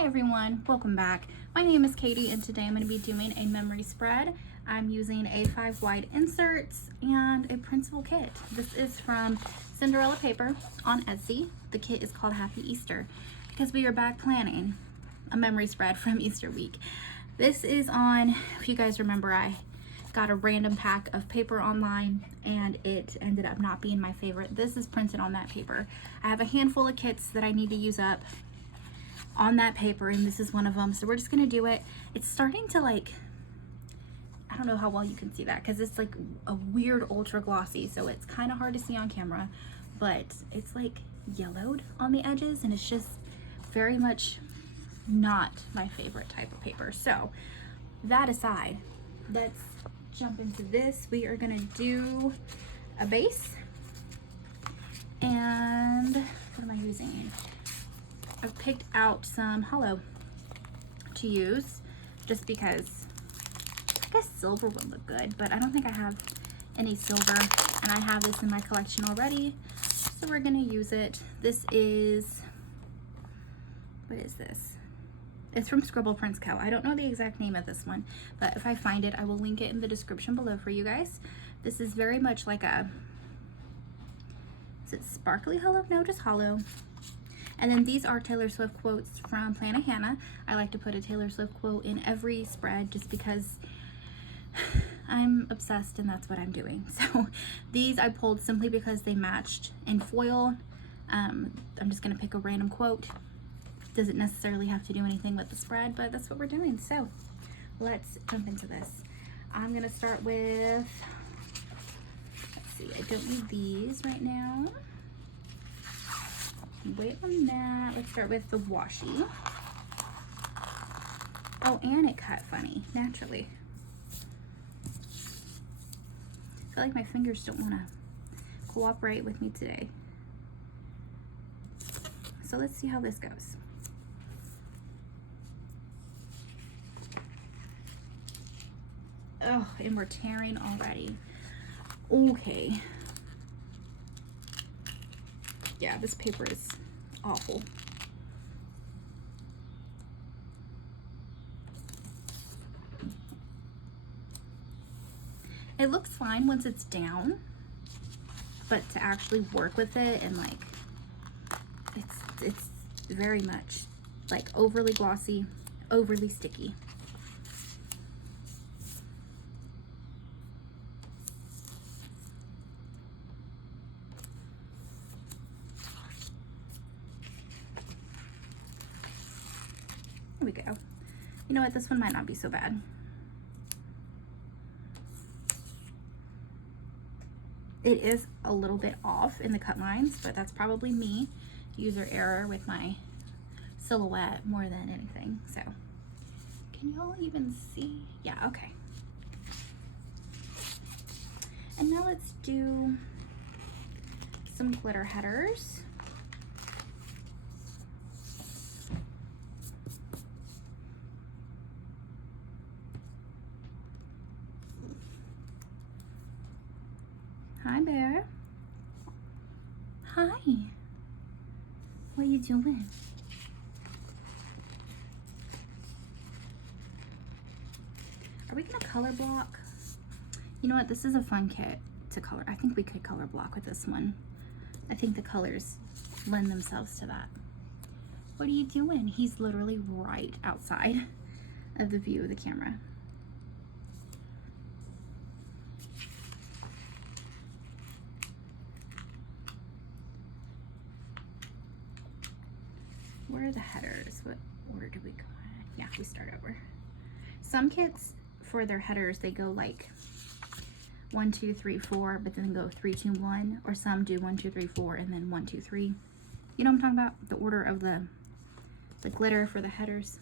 Hi everyone, welcome back. My name is Katie and today I'm going to be doing a memory spread. I'm using A5 wide inserts and a printable kit. This is from Cinderella Paper on Etsy. The kit is called Happy Easter because we are back planning a memory spread from Easter week. This is on, if you guys remember, I got a random pack of paper online and it ended up not being my favorite. This is printed on that paper. I have a handful of kits that I need to use up on that paper and this is one of them, so we're just gonna do it. It's starting to, like, I don't know how well you can see that because it's like a weird ultra glossy, so it's kind of hard to see on camera, but it's like yellowed on the edges and it's just very much not my favorite type of paper. So that aside, let's jump into this. We are gonna do a base, and what am I using? I've picked out some hollow to use just because I guess silver would look good, but I don't think I have any silver and I have this in my collection already, so we're gonna use it. This is, what is this? It's from Scribble Prints Co. I don't know the exact name of this one, but if I find it, I will link it in the description below for you guys. This is very much like a, is it sparkly hollow? No, just hollow. And then these are Taylor Swift quotes from Planet Hannah. I like to put a Taylor Swift quote in every spread just because I'm obsessed and that's what I'm doing. So these I pulled simply because they matched in foil. I'm just gonna pick a random quote. Doesn't necessarily have to do anything with the spread, but that's what we're doing. So let's jump into this. I'm gonna start with, let's see, I don't need these right now. Wait on that. Let's start with the washi. Oh, and it cut funny, naturally. I feel like my fingers don't want to cooperate with me today. So let's see how this goes. Oh, and we're tearing already. Okay. Yeah, this paper is awful. It looks fine once it's down, but to actually work with it and like, it's very much like overly glossy, overly sticky. There we go. You know what, this one might not be so bad. It is a little bit off in the cut lines, but that's probably me, user error with my silhouette more than anything. So can y'all even see? Yeah, okay. And now let's do some glitter headers. Hi, Bear. Hi. What are you doing? Are we gonna color block? You know what? This is a fun kit to color. I think we could color block with this one. I think the colors lend themselves to that. What are you doing? He's literally right outside of the view of the camera. Where are the headers? What order do we go in? Yeah, we start over. Some kits for their headers, they go like 1, 2, 3, 4, but then go 3, 2, 1, or some do 1, 2, 3, 4, and then 1, 2, 3. You know what I'm talking about? The order of the glitter for the headers.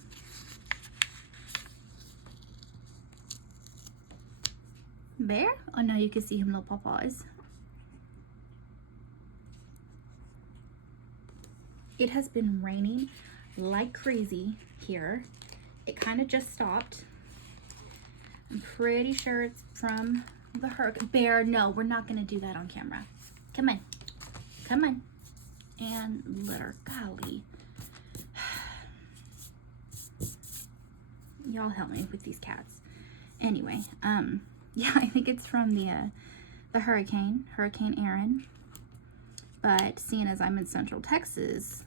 Bear? Oh no, you can see him little paws. It has been raining like crazy here. It kind of just stopped. I'm pretty sure it's from the hurricane. Bear, no, we're not gonna do that on camera. Come on, come on. And litter, golly. Y'all help me with these cats. Anyway, yeah, I think it's from the Hurricane Aaron. But seeing as I'm in Central Texas,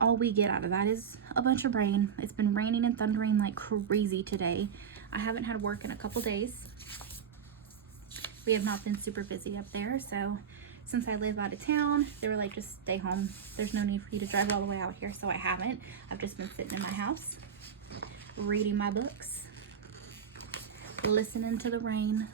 all we get out of that is a bunch of rain. It's been raining and thundering like crazy today. I haven't had work in a couple days. We have not been super busy up there, so since I live out of town, they were like, just stay home. There's no need for you to drive all the way out here, so I haven't. I've just been sitting in my house, reading my books, listening to the rain.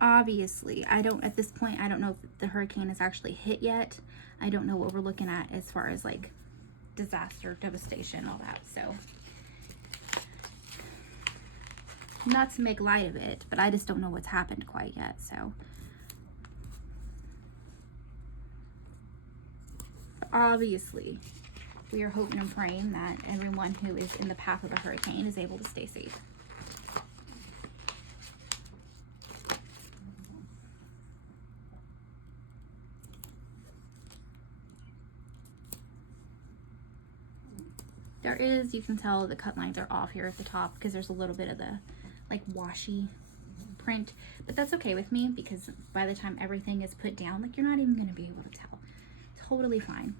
Obviously, at this point, I don't know if the hurricane has actually hit yet. I don't know what we're looking at as far as like disaster, devastation, all that. So, not to make light of it, but I just don't know what's happened quite yet. So, obviously, we are hoping and praying that everyone who is in the path of the hurricane is able to stay safe. There is, you can tell the cut lines are off here at the top because there's a little bit of the like washy print, but that's okay with me because by the time everything is put down, like you're not even going to be able to tell. Totally fine.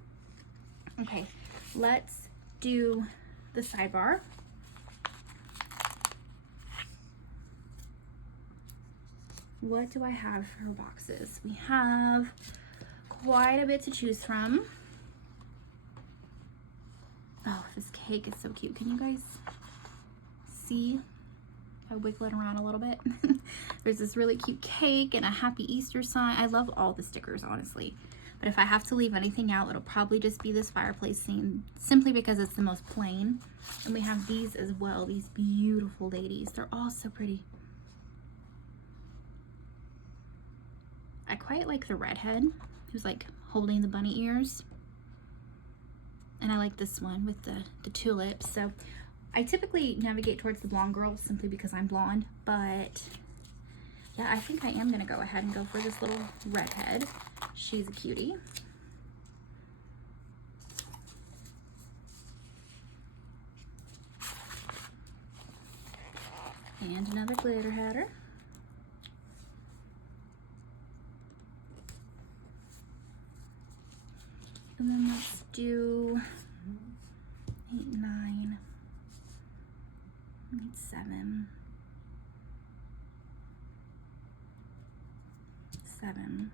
Okay, let's do the sidebar. What do I have for boxes? We have quite a bit to choose from. Oh, this cake is so cute. Can you guys see? I wiggle it around a little bit. There's this really cute cake and a happy Easter sign. I love all the stickers, honestly. But if I have to leave anything out, it'll probably just be this fireplace scene, simply because it's the most plain. And we have these as well, these beautiful ladies. They're all so pretty. I quite like the redhead who's like holding the bunny ears. And I like this one with the tulips. So I typically navigate towards the blonde girls simply because I'm blonde. But yeah, I think I am going to go ahead and go for this little redhead. She's a cutie. And another glitter hatter. And then let's do 8, 9, 7, 7.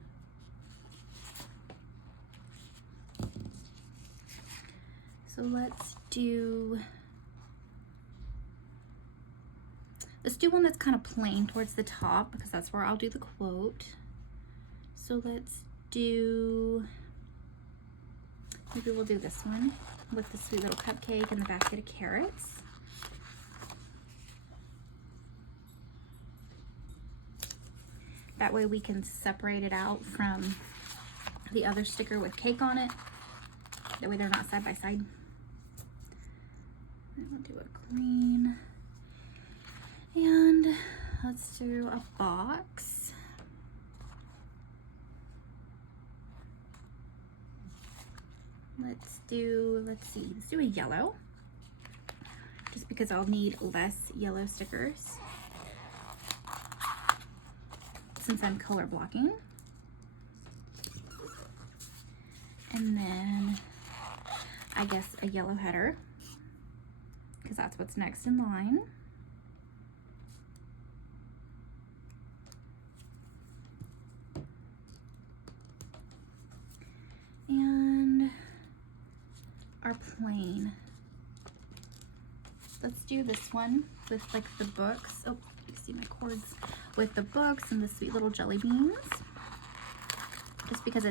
So let's do one that's kind of plain towards the top because that's where I'll do the quote. So let's do, maybe we'll do this one with the sweet little cupcake and the basket of carrots. That way we can separate it out from the other sticker with cake on it. That way they're not side by side. Then we'll do a green. And let's do a box. Let's do a yellow. Just because I'll need less yellow stickers since I'm color blocking. And then I guess a yellow header because that's what's next in line. And our plain. Let's do this one with like the books. Oh, you see my cords. With the books and the sweet little jelly beans. Just because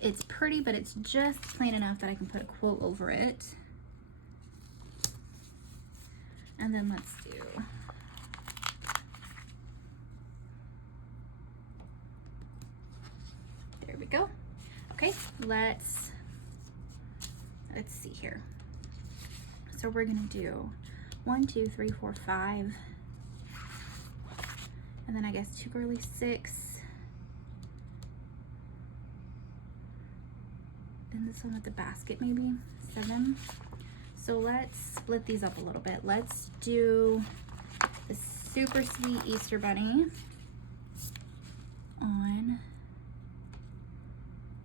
it's pretty, but it's just plain enough that I can put a quote over it. And then let's do there we go. Okay, let's see here. So we're gonna do 1, 2, 3, 4, 5, and then I guess 2 girly 6, and this one with the basket maybe 7. So let's split these up a little bit. Let's do the super sweet Easter bunny on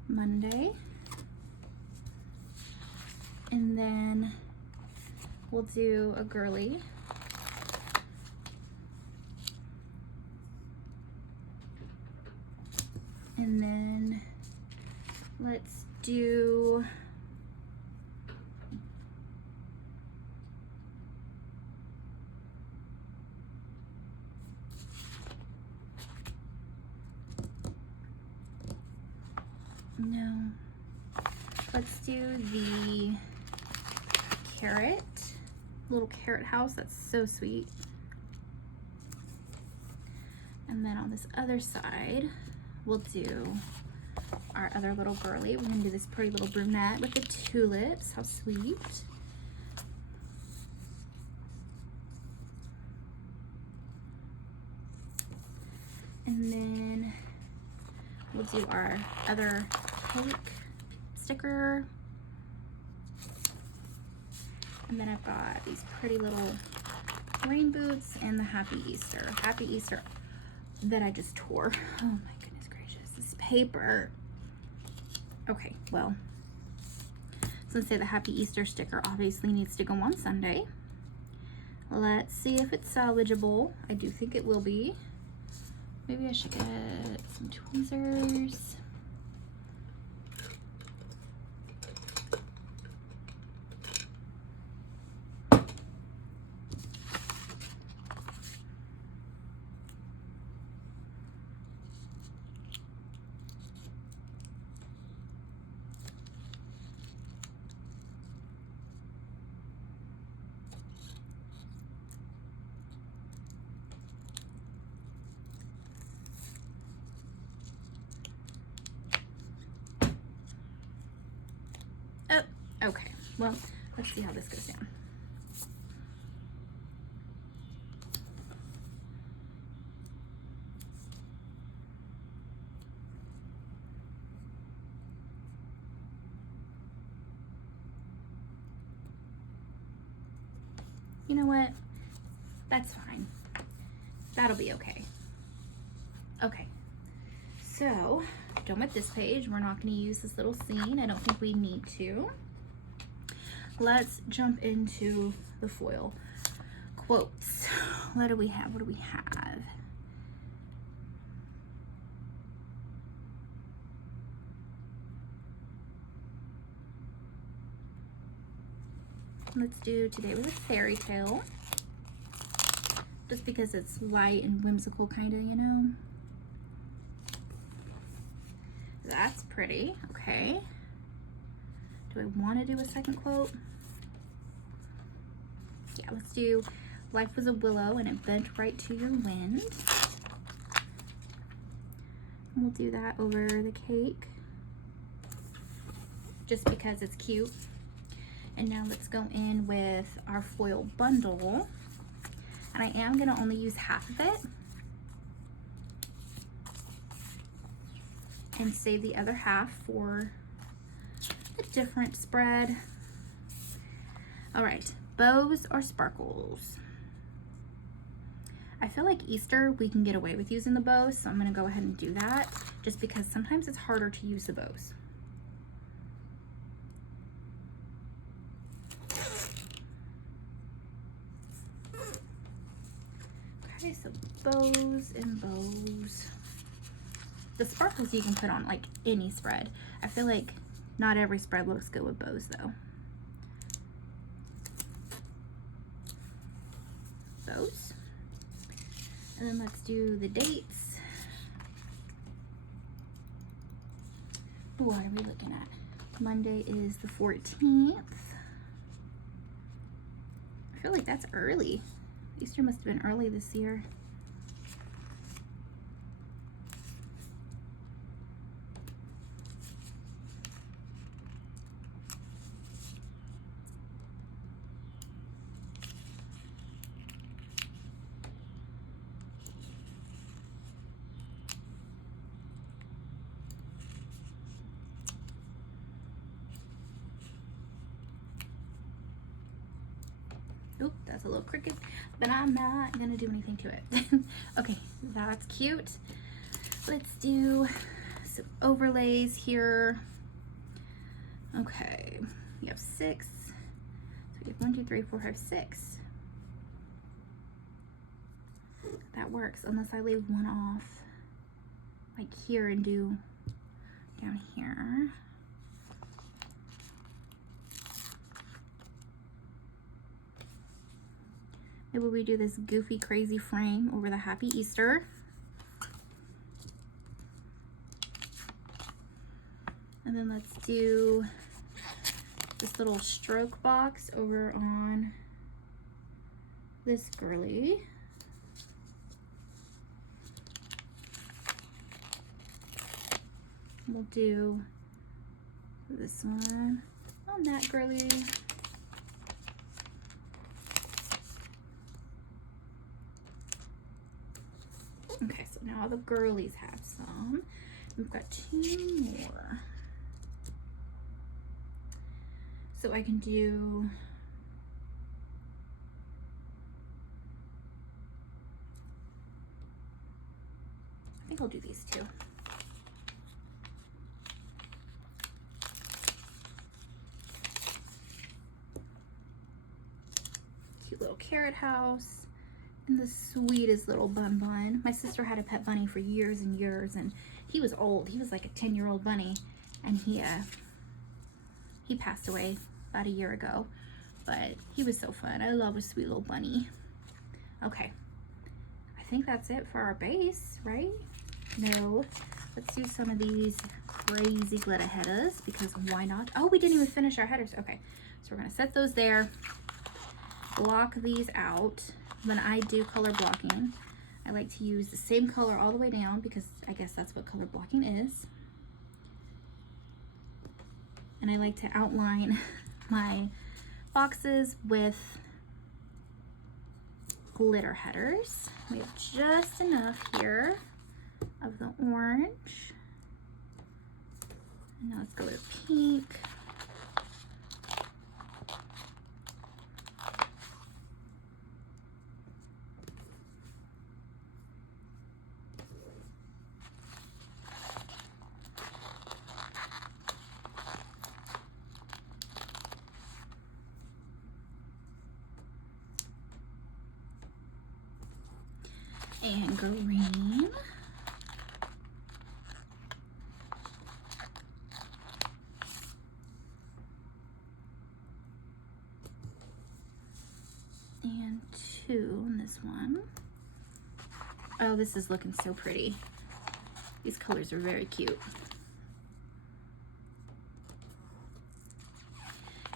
Monday. And then we'll do a girly. And then let's do let's do the carrot, little carrot house. That's so sweet. And then on this other side, we'll do our other little girly. We're gonna do this pretty little brunette with the tulips. How sweet. And then we'll do our other cake sticker. And then I've got these pretty little rain boots and the Happy Easter. Happy Easter that I just tore. Oh my goodness gracious, this paper. Okay, well, since the Happy Easter sticker obviously needs to go on Sunday. Let's see if it's salvageable. I do think it will be. Maybe I should get some tweezers. Oh, okay. Well, let's see how this goes down. You know what? That's fine. That'll be okay. Okay. So, done with this page. We're not going to use this little scene. I don't think we need to. Let's jump into the foil quotes. What do we have? What do we have? Let's do Today Was a Fairy Tale. Just because it's light and whimsical, kind of, you know. That's pretty. Okay. Do I want to do a second quote? Yeah, let's do Life was a willow and it bent right to your wind. And we'll do that over the cake. Just because it's cute. And now let's go in with our foil bundle. And I am going to only use half of it. And save the other half for a different spread. All right, bows or sparkles? I feel like Easter, we can get away with using the bows, so I'm gonna go ahead and do that, just because sometimes it's harder to use the bows. Okay, so bows and bows. The sparkles you can put on like any spread. I feel like not every spread looks good with bows though. Bows. And then let's do the dates. What are we looking at? Monday is the 14th. I feel like that's early. Easter must have been early this year. Oop, that's a little crooked, but I'm not gonna do anything to it. Okay, that's cute. Let's do some overlays here. Okay, we have 6. So we have 1, 2, 3, 4, 5, 6. That works, unless I leave one off, like here, and do down here. Maybe we do this goofy, crazy frame over the Happy Easter. And then let's do this little stroke box over on this girly. We'll do this one on that girly. Okay, so now the girlies have some. We've got 2 more. So I can do I think I'll do these 2. Cute little carrot house. And the sweetest little bun. My sister had a pet bunny for years and years, and he was old. He was like a 10-year-old bunny, and he passed away about a year ago, but he was so fun. I love a sweet little bunny. Okay, I think that's it for our base, right? No, let's do some of these crazy glitter headers, because why not? Oh, we didn't even finish our headers. Okay, so we're gonna set those there, block these out. When I do color blocking, I like to use the same color all the way down, because I guess that's what color blocking is. And I like to outline my boxes with glitter headers. We have just enough here of the orange. And now let's go with pink. And green. And 2 on this one. Oh, this is looking so pretty. These colors are very cute.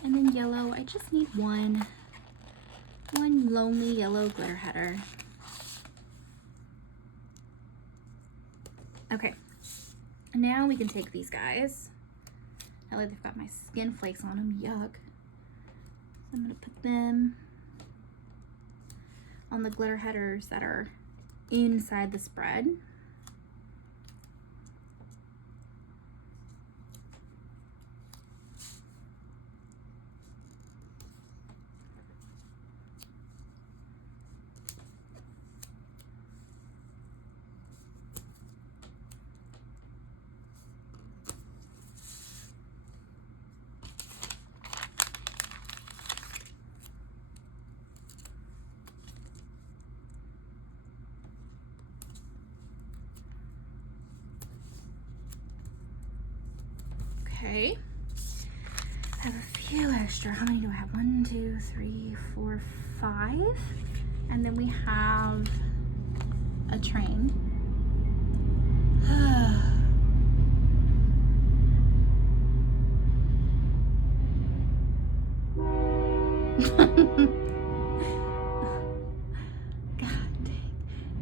And then yellow, I just need one lonely yellow glitter header. Okay, now we can take these guys. I like they've got my skin flakes on them, yuck. I'm gonna put them on the glitter headers that are inside the spread. Okay, I have a few extra. How many do I have? 1, 2, 3, 4, 5. And then we have a train. God dang.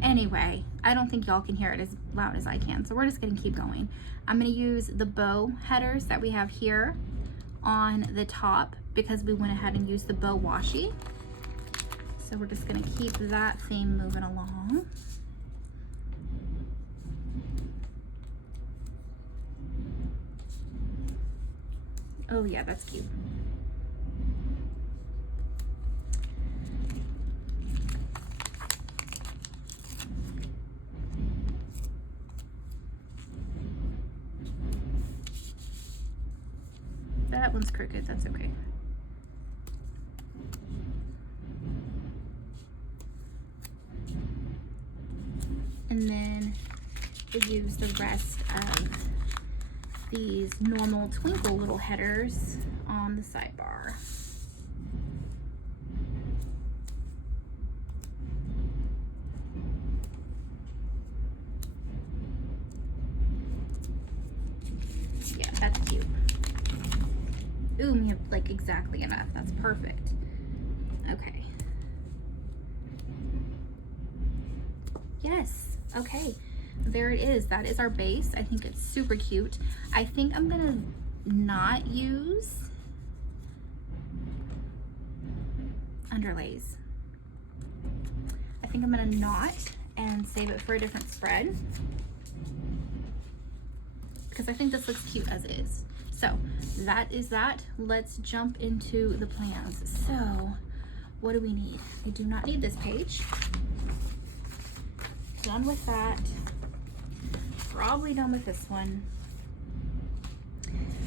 Anyway, I don't think y'all can hear it as loud as I can, so we're just gonna keep going. I'm gonna use the bow headers that we have here on the top because we went ahead and used the bow washi. So we're just gonna keep that theme moving along. Oh yeah, that's cute. That one's crooked, that's okay. And then we'll use the rest of these normal twinkle little headers on the sidebar. Yeah, that's cute. Ooh, we have like exactly enough. That's perfect. Okay. Yes, okay. There it is. That is our base. I think it's super cute. I think I'm gonna not use underlays. I think I'm gonna not and save it for a different spread because I think this looks cute as is. So that is that. Let's jump into the plans. So what do we need? I do not need this page. Done with that. Probably done with this one.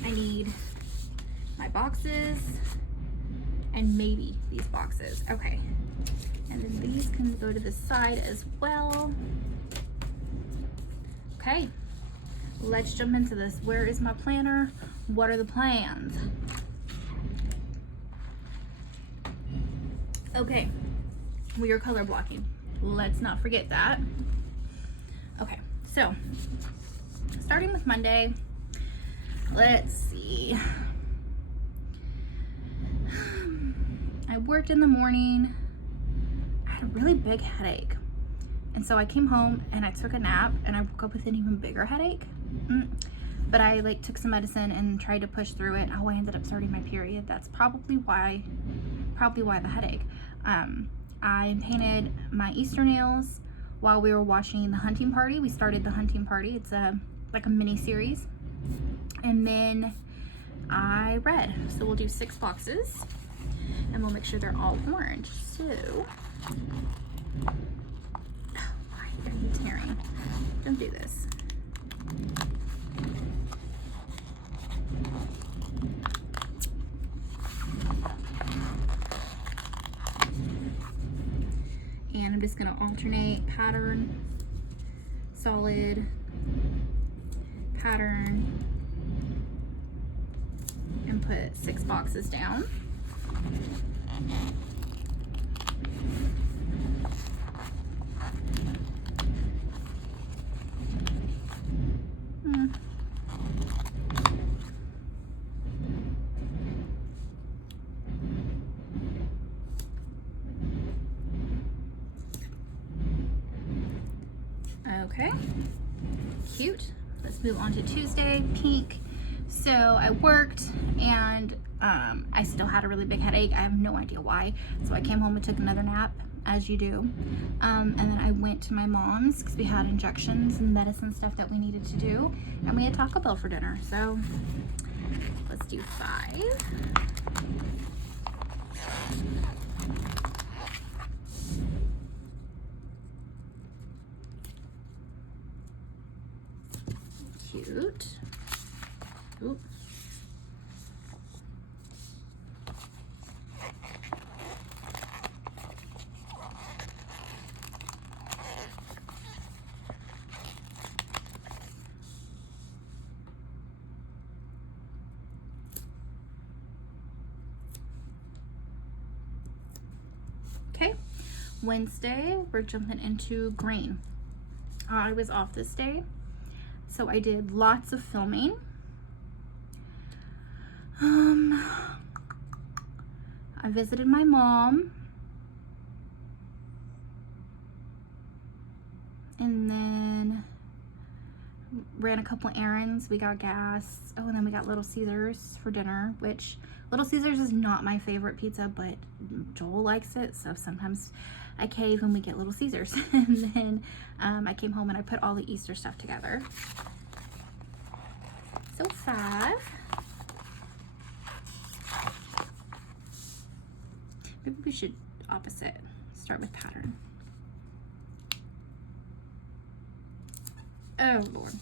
I need my boxes and maybe these boxes. Okay. And then these can go to the side as well. Okay. Let's jump into this. Where is my planner? What are the plans? Okay. We are color blocking. Let's not forget that. Okay. So, starting with Monday, let's see. I worked in the morning. I had a really big headache. And so I came home and I took a nap and I woke up with an even bigger headache. But I like took some medicine and tried to push through it. Oh, I ended up starting my period. That's probably why the headache. I painted my Easter nails while we were watching The Hunting Party. We started The Hunting Party. It's like a mini series. And then I read. So we'll do 6 boxes and we'll make sure they're all orange. So, why are you tearing? Don't do this. And I'm just gonna alternate pattern, solid, pattern, and put 6 boxes down. Okay, cute. Let's move on to Tuesday, pink. So I worked and I still had a really big headache. I have no idea why. So I came home and took another nap, as you do. And then I went to my mom's because we had injections and medicine stuff that we needed to do. And we had Taco Bell for dinner. So let's do 5. Cute. Ooh. Okay, Wednesday, we're jumping into green. I was off this day, so I did lots of filming. I visited my mom, and then ran a couple errands. We got gas. Oh, and then we got Little Caesars for dinner, which Little Caesars is not my favorite pizza, but Joel likes it, so sometimes I cave when we get Little Caesars. And then I came home and I put all the Easter stuff together. So 5. Maybe we should opposite. Start with pattern. Oh, Lord.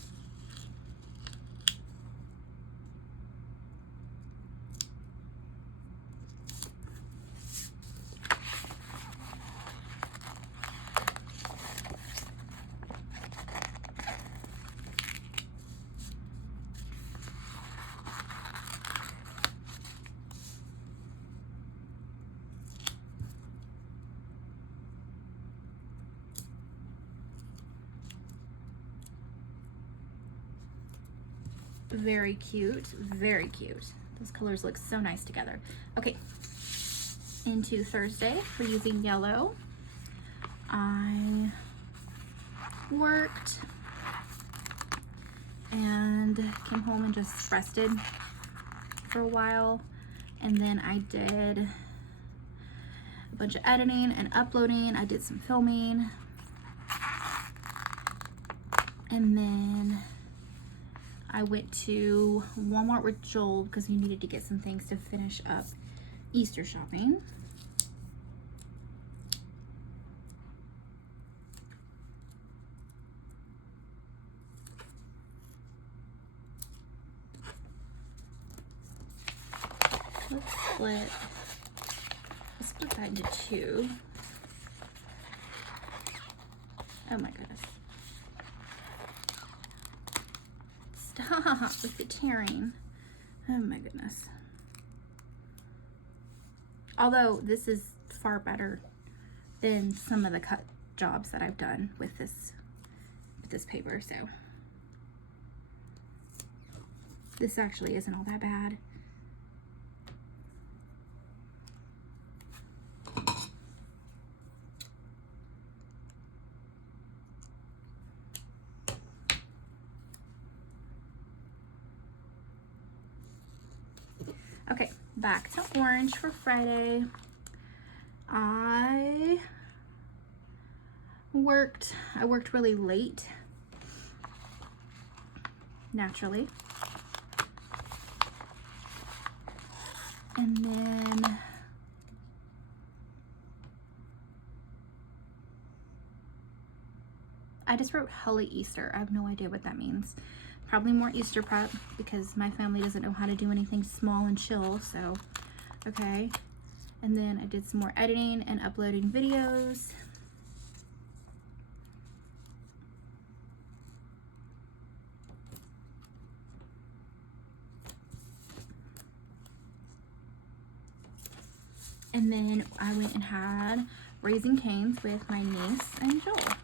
very cute, very cute. Those colors look so nice together. Okay, into Thursday, we're using yellow. I worked and came home and just rested for a while, and then I did a bunch of editing and uploading. I did some filming, and then I went to Walmart with Joel because he needed to get some things to finish up Easter shopping. Let's split that into two. Oh my goodness. Stop with the tearing. Oh my goodness. Although this is far better than some of the cut jobs that I've done with this paper, so this actually isn't all that bad. Okay, back to orange for Friday. I worked really late, naturally. And then I just wrote Holly Easter. I have no idea what that means. Probably more Easter prep because my family doesn't know how to do anything small and chill, so okay. And then I did some more editing and uploading videos. And then I went and had Raising Cane's with my niece and Joel,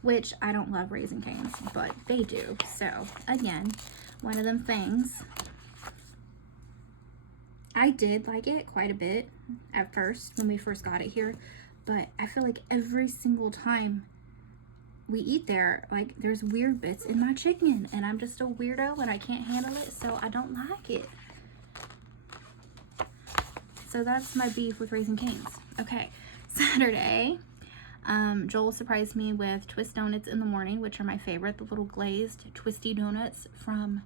which I don't love Raising Cane's, but they do. So again, one of them things. I did like it quite a bit at first when we first got it here, but I feel like every single time we eat there, like there's weird bits in my chicken, and I'm just a weirdo and I can't handle it, so I don't like it. So that's my beef with Raising Cane's. Okay, Saturday, Joel surprised me with twist donuts in the morning, which are my favorite, the little glazed twisty donuts from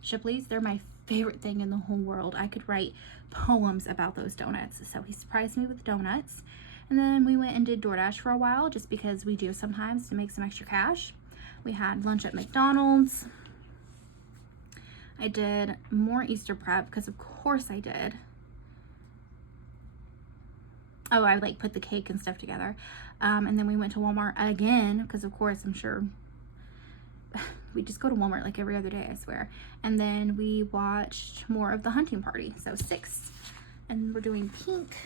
Shipley's. They're my favorite thing in the whole world. I could write poems about those donuts. So he surprised me with donuts. And then we went and did DoorDash for a while, just because we do sometimes to make some extra cash. We had lunch at McDonald's. I did more Easter prep, because of course I did. Oh, I like put the cake and stuff together. And then we went to Walmart again, because of course, I'm sure we just go to Walmart like every other day, I swear. And then we watched more of The Hunting Party, so 6. And we're doing pink.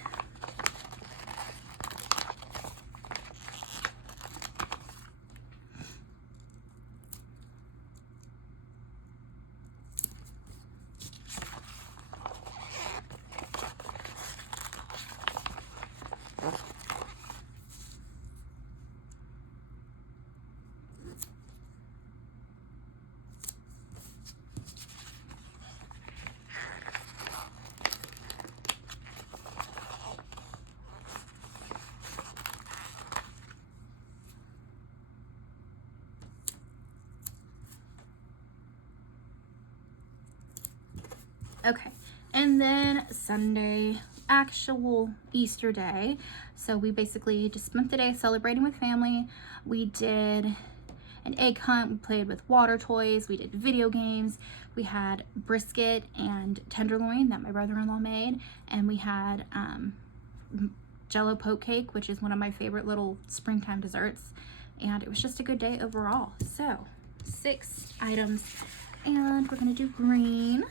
Okay, and then Sunday, actual Easter day. So we basically just spent the day celebrating with family. We did an egg hunt, we played with water toys, we did video games, we had brisket and tenderloin that my brother-in-law made, and we had Jello poke cake, which is one of my favorite little springtime desserts, and it was just a good day overall. So 6 items, and we're gonna do green.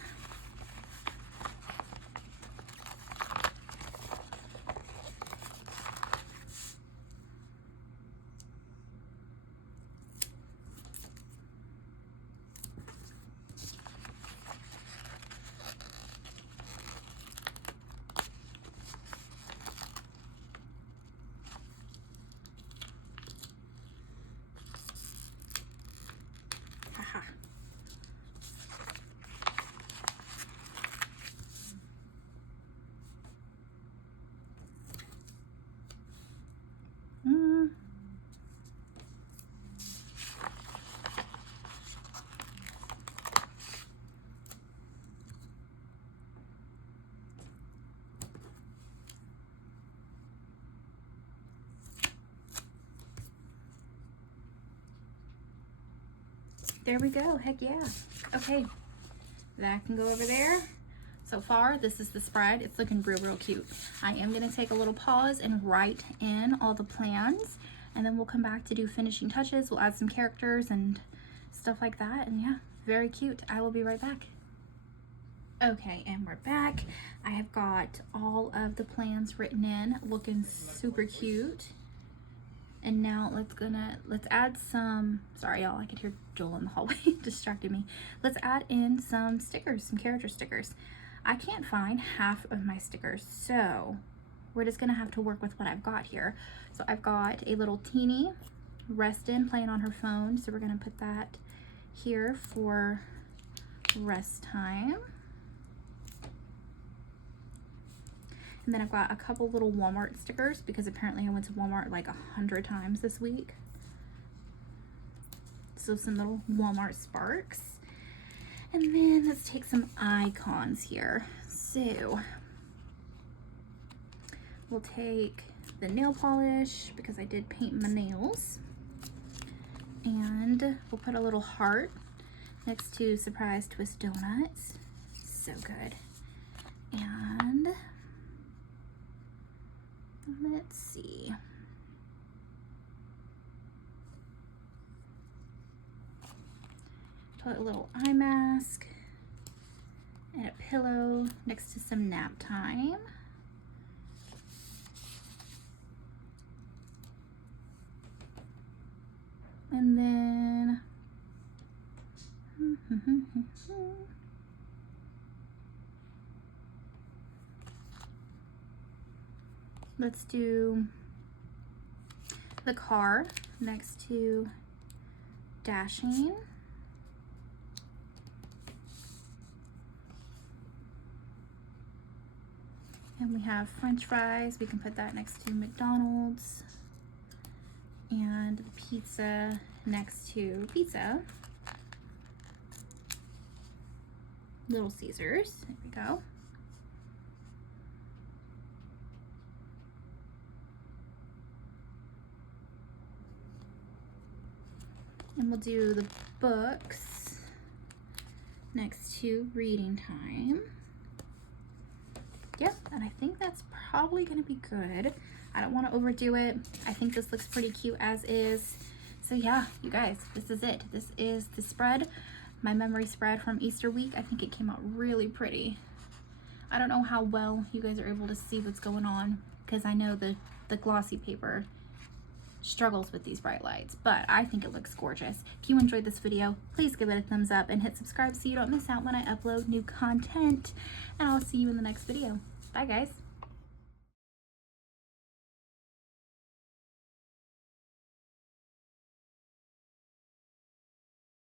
there we go. Heck yeah. Okay, that can go over there. So far, this is the spread. It's looking real cute. I am going to take a little pause and write in all the plans, and then we'll come back to do finishing touches. We'll add some characters and stuff like that, and yeah, very cute. I will be right back. Okay, and we're back. I have got all of the plans written in, looking super cute. And now let's add some, sorry y'all, I could hear Joel in the hallway distracted me. Let's add in some stickers, some character stickers. I can't find half of my stickers, so we're just gonna have to work with what I've got here. So I've got a little teeny Reston playing on her phone, so we're gonna put that here for rest time. And then I've got a couple little Walmart stickers because apparently I went to Walmart like 100 times this week. So some little Walmart sparks. And then let's take some icons here. So we'll take the nail polish because I did paint my nails. And we'll put a little heart next to Surprise Twist Donuts. So good. And let's see. Put a little eye mask and a pillow next to some nap time. And then let's do the car next to Dashing. And we have French fries. We can put that next to McDonald's. And the pizza next to pizza. Little Caesars. There we go. And we'll do the books next to reading time. Yep, and I think that's probably gonna be good. I don't want to overdo it. I think this looks pretty cute as is. So yeah, you guys, this is it. This is the spread, my memory spread from Easter week. I think it came out really pretty. I don't know how well you guys are able to see what's going on because I know the glossy paper struggles with these bright lights, but I think it looks gorgeous. If you enjoyed this video, please give it a thumbs up and hit subscribe so you don't miss out when I upload new content, and I'll see you in the next video. Bye guys.